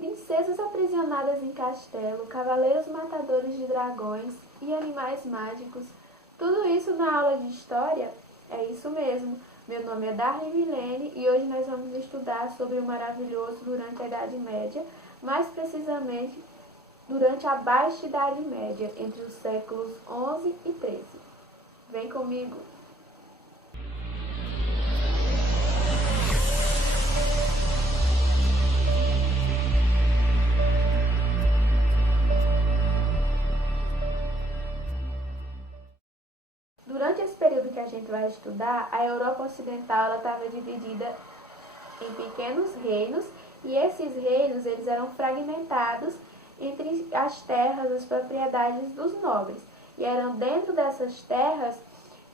Princesas aprisionadas em castelo, cavaleiros matadores de dragões e animais mágicos. Tudo isso na aula de História? É isso mesmo. Meu nome é Darley Milene e hoje nós vamos estudar sobre o maravilhoso durante a Idade Média, mais precisamente durante a Baixa Idade Média, entre os séculos XI e XIII. Vem comigo! Durante esse período que a gente vai estudar, a Europa Ocidental estava dividida em pequenos reinos e esses reinos eles eram fragmentados entre as terras, as propriedades dos nobres. E eram dentro dessas terras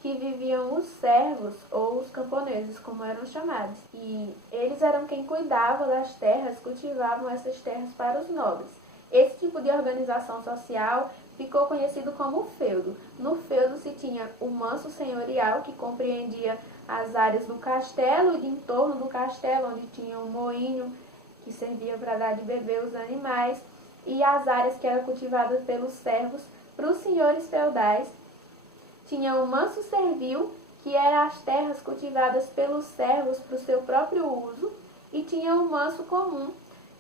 que viviam os servos ou os camponeses, como eram chamados. E eles eram quem cuidava das terras, cultivavam essas terras para os nobres. Esse tipo de organização social ficou conhecido como feudo. No feudo se tinha o manso senhorial, que compreendia as áreas do castelo e de em torno do castelo, onde tinha um moinho que servia para dar de beber os animais, e as áreas que eram cultivadas pelos servos. Para os senhores feudais, tinha o manso servil, que eram as terras cultivadas pelos servos para o seu próprio uso, e tinha o manso comum,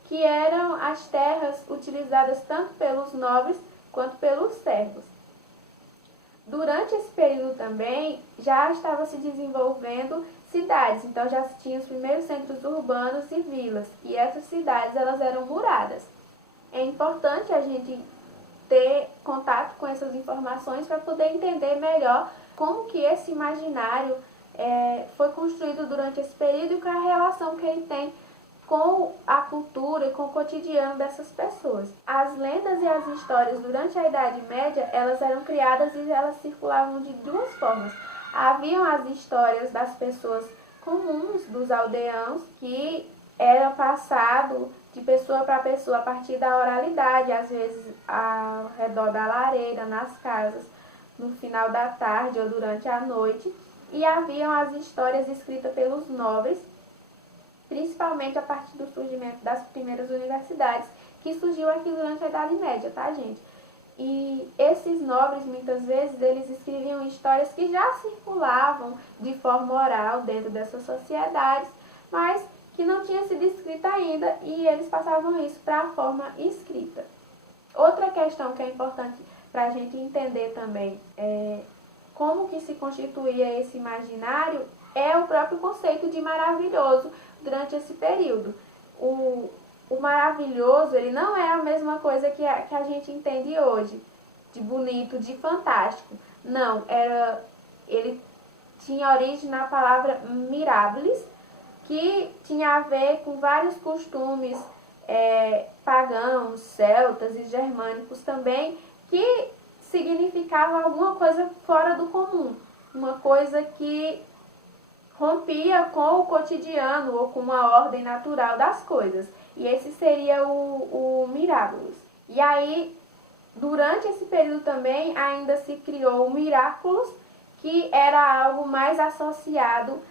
que eram as terras utilizadas tanto pelos nobres quanto pelos servos. Durante esse período também já estava se desenvolvendo cidades, então já se tinha os primeiros centros urbanos e vilas, e essas cidades elas eram muradas. É importante a gente ter contato com essas informações para poder entender melhor como que esse imaginário foi construído durante esse período e qual é a relação que ele tem com a cultura e com o cotidiano dessas pessoas. As lendas e as histórias durante a Idade Média, elas eram criadas e elas circulavam de duas formas. Haviam as histórias das pessoas comuns, dos aldeãos, que era passado de pessoa para pessoa a partir da oralidade, às vezes ao redor da lareira, nas casas, no final da tarde ou durante a noite. E haviam as histórias escritas pelos nobres, principalmente a partir do surgimento das primeiras universidades, que surgiu aqui durante a Idade Média, tá, gente? E esses nobres, muitas vezes, eles escreviam histórias que já circulavam de forma oral dentro dessas sociedades, mas que não tinha sido escrita ainda, e eles passavam isso para a forma escrita. Outra questão que é importante para a gente entender também como que se constituía esse imaginário é o próprio conceito de maravilhoso durante esse período. O maravilhoso, ele não é a mesma coisa que a gente entende hoje, de bonito, de fantástico. Não, ele tinha origem na palavra mirabilis, que tinha a ver com vários costumes pagãos, celtas e germânicos também, que significavam alguma coisa fora do comum, uma coisa que rompia com o cotidiano ou com a ordem natural das coisas. E esse seria o Miraculous. E aí, durante esse período também, ainda se criou o Miraculous, que era algo mais associado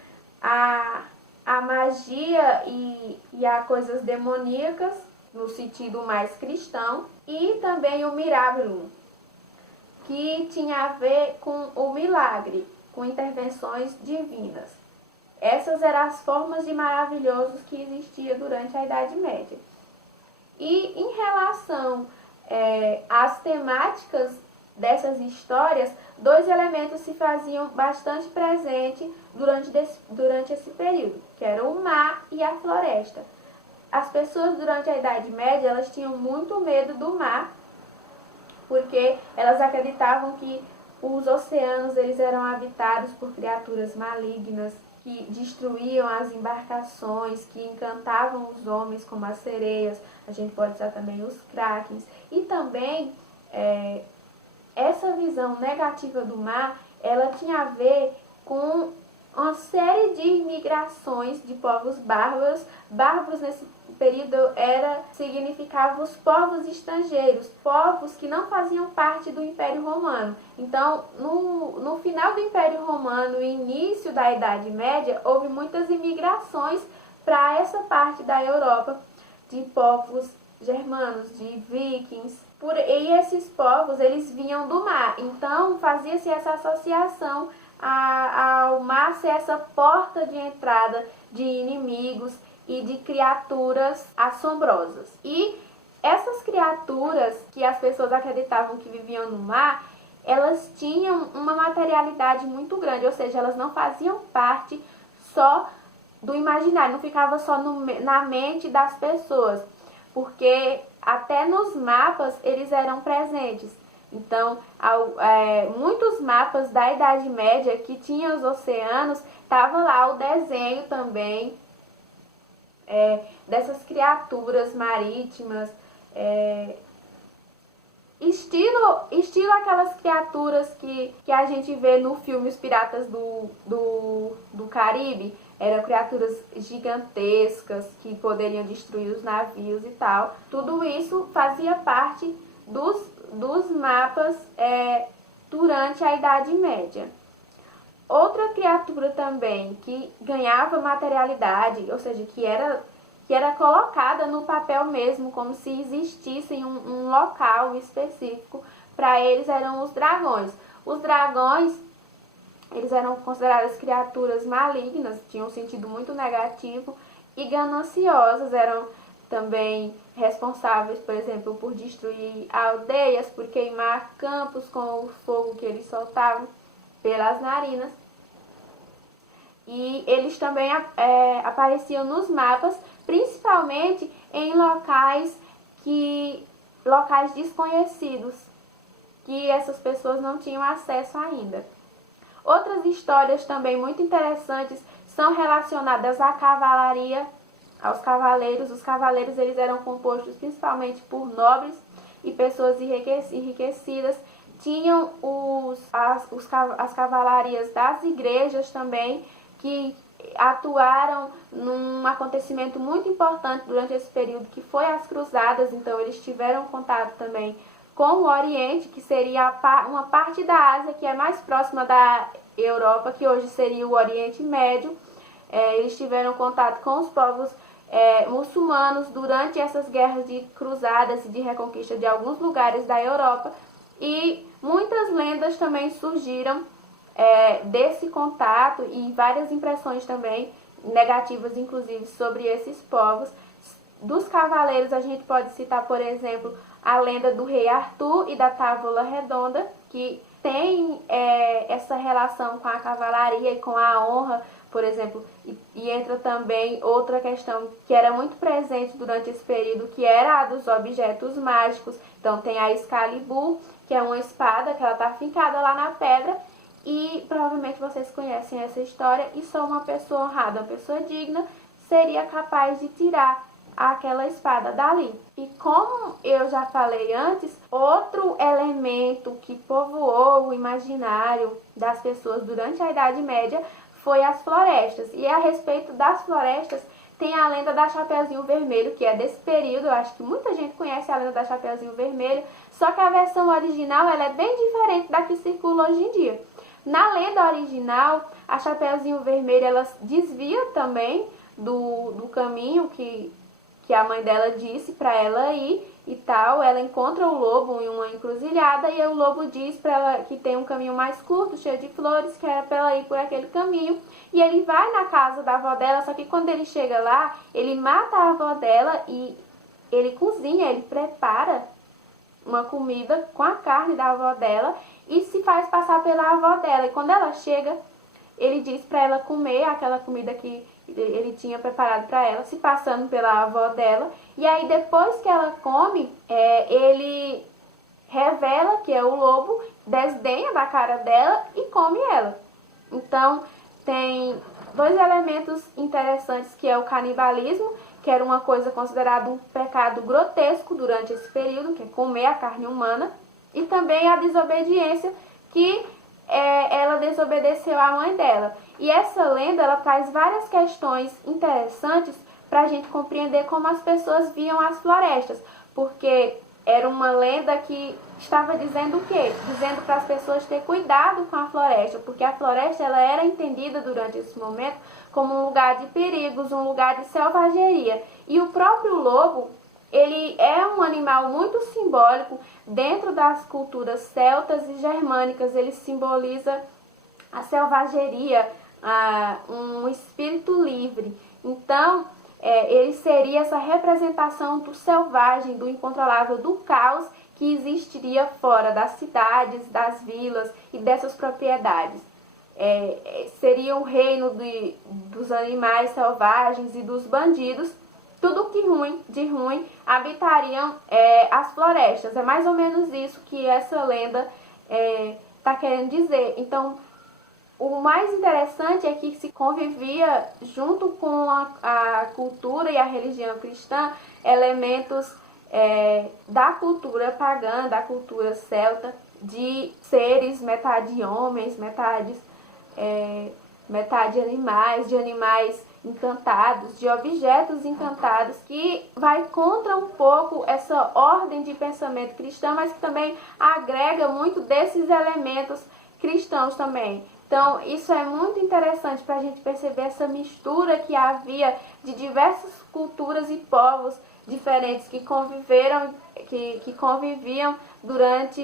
a magia e a coisas demoníacas, no sentido mais cristão, e também o Miraculum, que tinha a ver com o milagre, com intervenções divinas. Essas eram as formas de maravilhosos que existia durante a Idade Média. E em relação às temáticas dessas histórias, dois elementos se faziam bastante presente durante esse período, que era o mar e a floresta. As pessoas durante a Idade Média, elas tinham muito medo do mar, porque elas acreditavam que os oceanos eles eram habitados por criaturas malignas, que destruíam as embarcações, que encantavam os homens, como as sereias, a gente pode usar também os krakens, e também essa visão negativa do mar, ela tinha a ver com uma série de migrações de povos bárbaros. Bárbaros nesse período significava os povos estrangeiros, povos que não faziam parte do Império Romano. Então, no final do Império Romano e início da Idade Média, houve muitas imigrações para essa parte da Europa de povos germanos, de vikings. E esses povos, eles vinham do mar. Então, fazia-se essa associação ao mar ser essa porta de entrada de inimigos e de criaturas assombrosas. E essas criaturas que as pessoas acreditavam que viviam no mar, elas tinham uma materialidade muito grande, ou seja, elas não faziam parte só do imaginário, não ficava só na mente das pessoas, porque até nos mapas eles eram presentes. Então, muitos mapas da Idade Média que tinham os oceanos, estava lá o desenho também dessas criaturas marítimas, estilo aquelas criaturas que a gente vê no filme Os Piratas do Caribe. Eram criaturas gigantescas que poderiam destruir os navios e tal. Tudo isso fazia parte dos mapas durante a Idade Média. Outra criatura também que ganhava materialidade, ou seja, que era colocada no papel mesmo, como se existisse um local específico para eles, eram os dragões. Os dragões, eles eram consideradas criaturas malignas, tinham um sentido muito negativo e gananciosas, eram também responsáveis, por exemplo, por destruir aldeias, por queimar campos com o fogo que eles soltavam pelas narinas. E eles também apareciam nos mapas, principalmente em locais desconhecidos, que essas pessoas não tinham acesso ainda. Outras histórias também muito interessantes são relacionadas à cavalaria, aos cavaleiros. Os cavaleiros, eles eram compostos principalmente por nobres e pessoas enriquecidas. Tinham as cavalarias das igrejas também, que atuaram num acontecimento muito importante durante esse período, que foi as cruzadas. Então eles tiveram contato também com o Oriente, que seria uma parte da Ásia que é mais próxima da Europa, que hoje seria o Oriente Médio. Eles tiveram contato com os povos muçulmanos durante essas guerras de cruzadas e de reconquista de alguns lugares da Europa. E muitas lendas também surgiram desse contato, e várias impressões também negativas, inclusive, sobre esses povos. Dos cavaleiros, a gente pode citar, por exemplo, a lenda do rei Arthur e da Távola Redonda, que tem essa relação com a cavalaria e com a honra, por exemplo, e entra também outra questão que era muito presente durante esse período, que era a dos objetos mágicos. Então tem a Excalibur, que é uma espada que ela está fincada lá na pedra, e provavelmente vocês conhecem essa história, e só uma pessoa honrada, uma pessoa digna, seria capaz de tirar aquela espada dali. E como eu já falei antes, outro elemento que povoou o imaginário das pessoas durante a Idade Média foi as florestas. E a respeito das florestas, tem a lenda da Chapeuzinho Vermelho, que é desse período. Eu acho que muita gente conhece a lenda da Chapeuzinho Vermelho, só que a versão original ela é bem diferente da que circula hoje em dia. Na lenda original, a Chapeuzinho Vermelho ela desvia também do caminho que a mãe dela disse para ela ir e tal. Ela encontra o lobo em uma encruzilhada, e o lobo diz para ela que tem um caminho mais curto, cheio de flores, que era para ela ir por aquele caminho. E ele vai na casa da avó dela, só que quando ele chega lá, ele mata a avó dela e ele cozinha, ele prepara uma comida com a carne da avó dela e se faz passar pela avó dela. E quando ela chega, ele diz para ela comer aquela comida que ele tinha preparado para ela, se passando pela avó dela. E aí depois que ela come, ele revela que é o lobo, desdenha da cara dela e come ela. Então tem dois elementos interessantes, que é o canibalismo, que era uma coisa considerada um pecado grotesco durante esse período, que é comer a carne humana, e também a desobediência, que ela desobedeceu à mãe dela. E essa lenda ela traz várias questões interessantes para a gente compreender como as pessoas viam as florestas, porque era uma lenda que estava dizendo o quê? Dizendo para as pessoas ter cuidado com a floresta, porque a floresta ela era entendida durante esse momento como um lugar de perigos, um lugar de selvageria. E o próprio lobo, ele é um animal muito simbólico dentro das culturas celtas e germânicas. Ele simboliza a selvageria, um espírito livre. Então, ele seria essa representação do selvagem, do incontrolável, do caos que existiria fora das cidades, das vilas e dessas propriedades. Seria o reino dos animais selvagens e dos bandidos. Tudo que de ruim habitariam as florestas. É mais ou menos isso que essa lenda está querendo dizer. Então, o mais interessante é que se convivia junto com a cultura e a religião cristã elementos da cultura pagã, da cultura celta, de seres metade homens, metade animais, de animais encantados, de objetos encantados, que vai contra um pouco essa ordem de pensamento cristã, mas que também agrega muito desses elementos cristãos também. Então, isso é muito interessante para a gente perceber essa mistura que havia de diversas culturas e povos diferentes que conviviam durante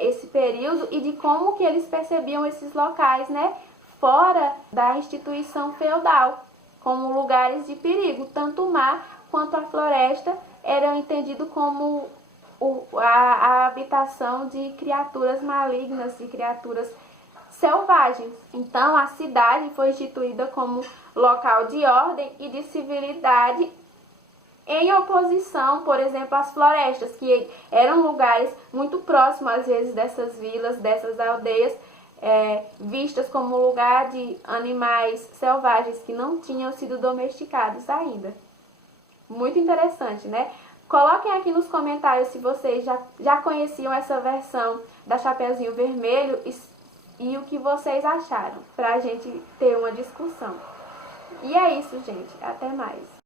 esse período, e de como que eles percebiam esses locais, né, fora da instituição feudal, como lugares de perigo. Tanto o mar quanto a floresta eram entendidos como a habitação de criaturas malignas, de criaturas selvagens. Então, a cidade foi instituída como local de ordem e de civilidade, em oposição, por exemplo, às florestas, que eram lugares muito próximos, às vezes, dessas vilas, dessas aldeias, vistas como lugar de animais selvagens que não tinham sido domesticados ainda. Muito interessante, né? Coloquem aqui nos comentários se vocês já conheciam essa versão da Chapeuzinho Vermelho e o que vocês acharam, pra gente ter uma discussão. E é isso, gente. Até mais.